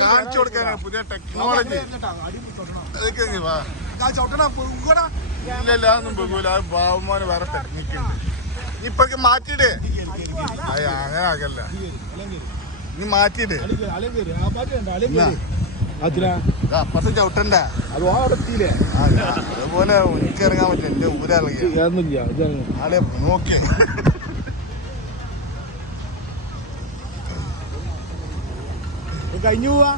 കാണിച്ചു കൊടുക്കാനാണ് പുതിയ ടെക്നോളജി അതൊന്നും പോകൂല. അത് ബാബുമാന് വേറെ ടെക്നിക്ക് ഉണ്ട്. നീ ഇപ്പൊക്കെ മാറ്റിയിടേ. അങ്ങനെ ആകല്ല നീ മാറ്റിയിട്. അപ്പുറത്ത് ചവിട്ടണ്ട. അതുപോലെ എനിക്ക് ഇറങ്ങാൻ പറ്റില്ല. എന്റെ ഊരിറങ്ങിയ ആളെ നോക്കി കഴിഞ്ഞു പോവാ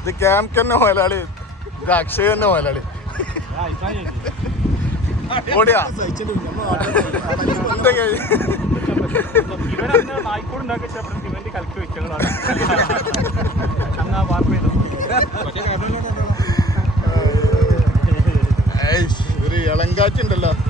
ഇത് ക്യാമ്പ് തന്നെ മുതലാളി ഇത് അക്ഷയ തന്നെ മുതലാളി. ഓടിയാ. നമ്മൾ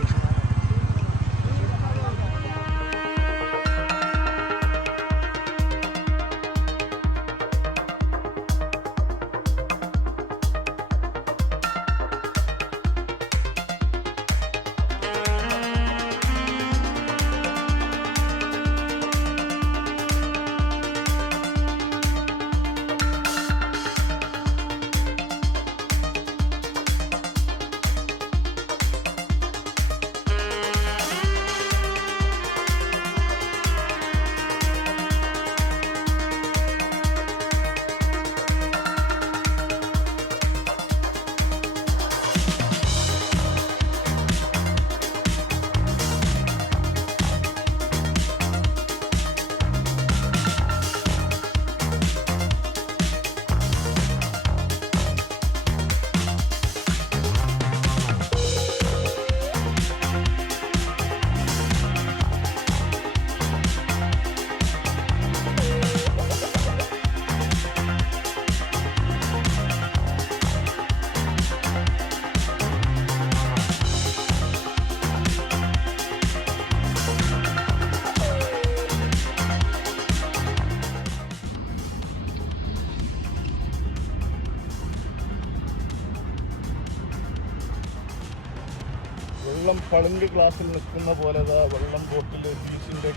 വെള്ളം പളുങ്ക് ക്ലാസ്സിൽ നിൽക്കുന്ന പോലെ വെള്ളം ബോട്ടിൽ ബീച്ചിന്റെ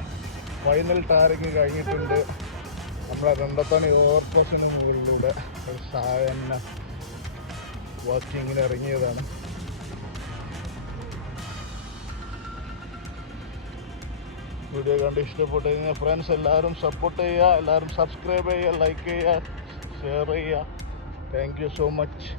ഫൈനൽ ടാരിങ് കഴിഞ്ഞിട്ടുണ്ട്. നമ്മളെ രണ്ടത്താണി ഓവർപോസിന് മുകളിലൂടെ ഒരു സായന്ന വാക്കിങ്ങിന് ഇറങ്ങിയതാണ്. വീഡിയോ കണ്ട് ഇഷ്ടപ്പെട്ട് കഴിഞ്ഞാൽ ഫ്രണ്ട്സ് എല്ലാവരും സപ്പോർട്ട് ചെയ്യുക എല്ലാവരും സബ്സ്ക്രൈബ് ചെയ്യുക ലൈക്ക് ചെയ്യുക ഷെയർ ചെയ്യുക. താങ്ക് യു സോ മച്ച്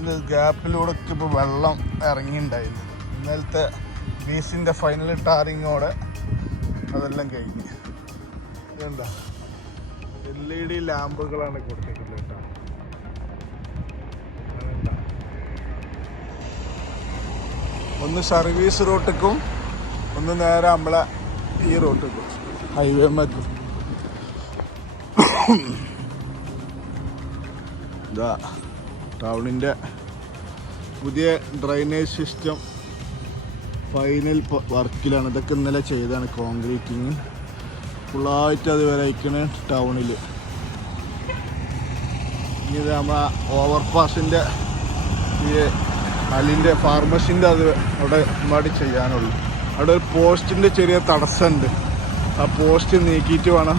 ഇതിന്റെ ഗ്യാപ്പിലൂടെ ഒക്കെ ഇപ്പോൾ വെള്ളം ഇറങ്ങിയിട്ടുണ്ടായിരുന്നു ഇന്നലത്തെ ബീസിന്റെ ഫൈനൽ ടാറിങ്ങോടെ അതെല്ലാം കഴിഞ്ഞ്. ഇതെന്താ? എൽ ഇ ഡി ലാമ്പുകളാണ് കൊടുത്തിട്ടുള്ളത് കേട്ടോ. ഒന്ന് സർവീസ് റോട്ടിക്കും ഒന്ന് നേരെ നമ്മളെ ഈ റോട്ടിക്കും. ഹൈവേമേക്കും ഇതാ. ടൗണിന്റെ പുതിയ ഡ്രൈനേജ് സിസ്റ്റം ഫൈനൽ വർക്കിലാണ്. ഇതൊക്കെ ഇന്നലെ ചെയ്താണ് കോൺക്രീറ്റിങ്. ഫുള്ളായിട്ട് അത് വരെ അയക്കണ് ടൗണിൽ ഇനി നമ്മളെ ഓവർപാസിന്റെ ഈ അലിന്റെ ഫാർമസിന്റെ അത് അവിടെ ഇമ്പാടി ചെയ്യാനുള്ളൂ. അവിടെ ഒരു പോസ്റ്റിന്റെ ചെറിയ തടസ്സമുണ്ട്. ആ പോസ്റ്റ് നീക്കിയിട്ട് വേണം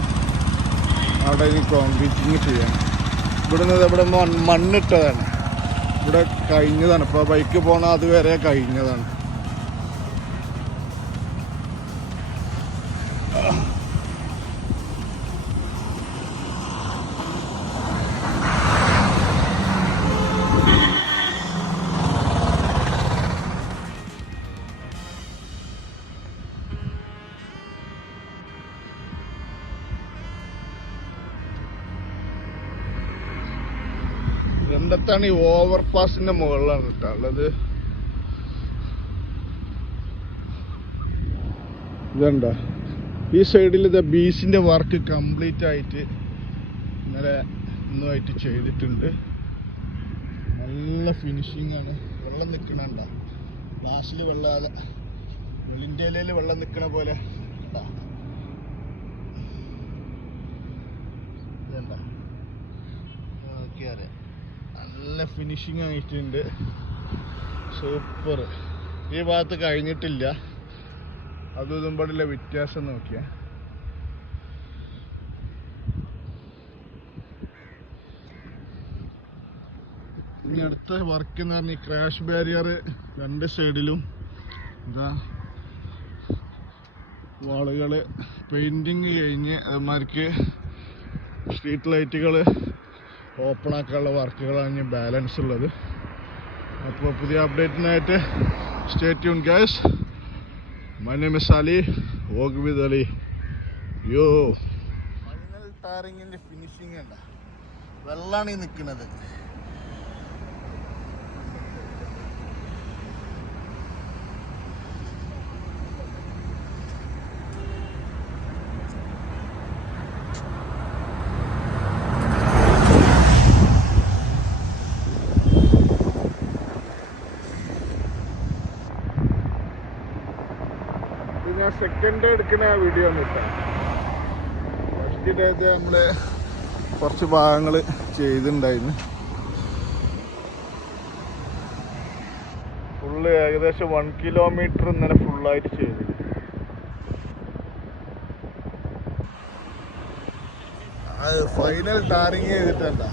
അവിടെ ഇനി കോൺക്രീറ്റിങ് ചെയ്യാൻ. ഇവിടുന്ന് ഇവിടെ മണ്ണ് മണ്ണിട്ടതാണ്. ഇവിടെ കഴിഞ്ഞതാണ്. ഇപ്പോൾ ബൈക്ക് പോണ അതുവരെ കഴിഞ്ഞതാണ്. കണ്ടെത്താണ് ഈ ഓവർ പാസിന്റെ മുകളിലാണ് കേട്ടോ ഉള്ളത്. ഇതണ്ട? ഈ സൈഡിൽ ഇത് ബീച്ചിന്റെ വർക്ക് കംപ്ലീറ്റ് ആയിട്ട് ഇന്നലെ ഇന്നുമായിട്ട് ചെയ്തിട്ടുണ്ട്. നല്ല ഫിനിഷിംഗ് ആണ്. വെള്ളം നിൽക്കണണ്ട ഗ്ലാസ്സിൽ വെള്ളാതെ വെളിന്റെ വെള്ളം നിൽക്കണ പോലെ ഇതണ്ട? ഇതുണ്ട നോക്കിയാ അറിയാം. നല്ല ഫിനിഷിങ് ആയിട്ടുണ്ട്. സൂപ്പർ ഈ ഭാഗത്ത് കഴിഞ്ഞിട്ടില്ല. അതും ഇതും വ്യത്യാസം നോക്കിയ. ഇനി അടുത്ത വർക്ക് എന്ന് പറഞ്ഞാൽ ക്രാഷ് ബാരിയർ രണ്ട് സൈഡിലും ഇതാ വാളുകൾ പെയിന്റിങ് കഴിഞ്ഞ് അതുമാതിരിക്ക് സ്ട്രീറ്റ് ലൈറ്റുകൾ ഓപ്പൺ ആക്കാനുള്ള വർക്കുകളാണ് ഇനി ബാലൻസ് ഉള്ളത്. അപ്പോൾ പുതിയ അപ്ഡേറ്റിനായിട്ട് stay tune guys my name is Ali walk with Ali yo final ടാറിങ്ങിന്റെ finishing അല്ല വെള്ളമാണ് ഈ നിൽക്കുന്നത് ഇത് ഞാൻ സെക്കൻഡ് എടുക്കുന്ന വീഡിയോ ഒന്നും ഫസ്റ്റ് ഡേ നമ്മൾ കുറച്ച് ഭാഗങ്ങൾ ചെയ്തിട്ടുണ്ടായിരുന്നു. ഫുള്ള് ഏകദേശം വൺ കിലോമീറ്റർ ഇന്നലെ ഫുള്ളായിട്ട് ചെയ്തു. ഫൈനൽ ടാറിങ് ചെയ്തിട്ടല്ല.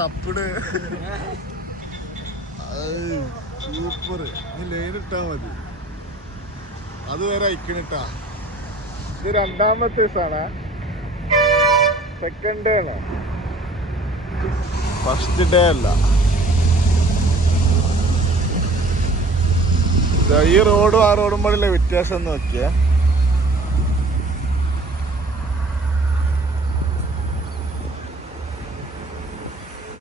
തപ്പിട്? സൂപ്പർ നീ ലൈൻ ഇട്ടാ മതി. അത് വരെ അയക്കണിട്ടാ ഇത് രണ്ടാമത്തെ ദിവസമാണ് സെക്കൻഡ് ഡേ ആണോ. ഫസ്റ്റ് ഡേ അല്ല. ഈ റോഡും ആ റോഡും പാടില്ല വ്യത്യാസം നോക്കിയേ.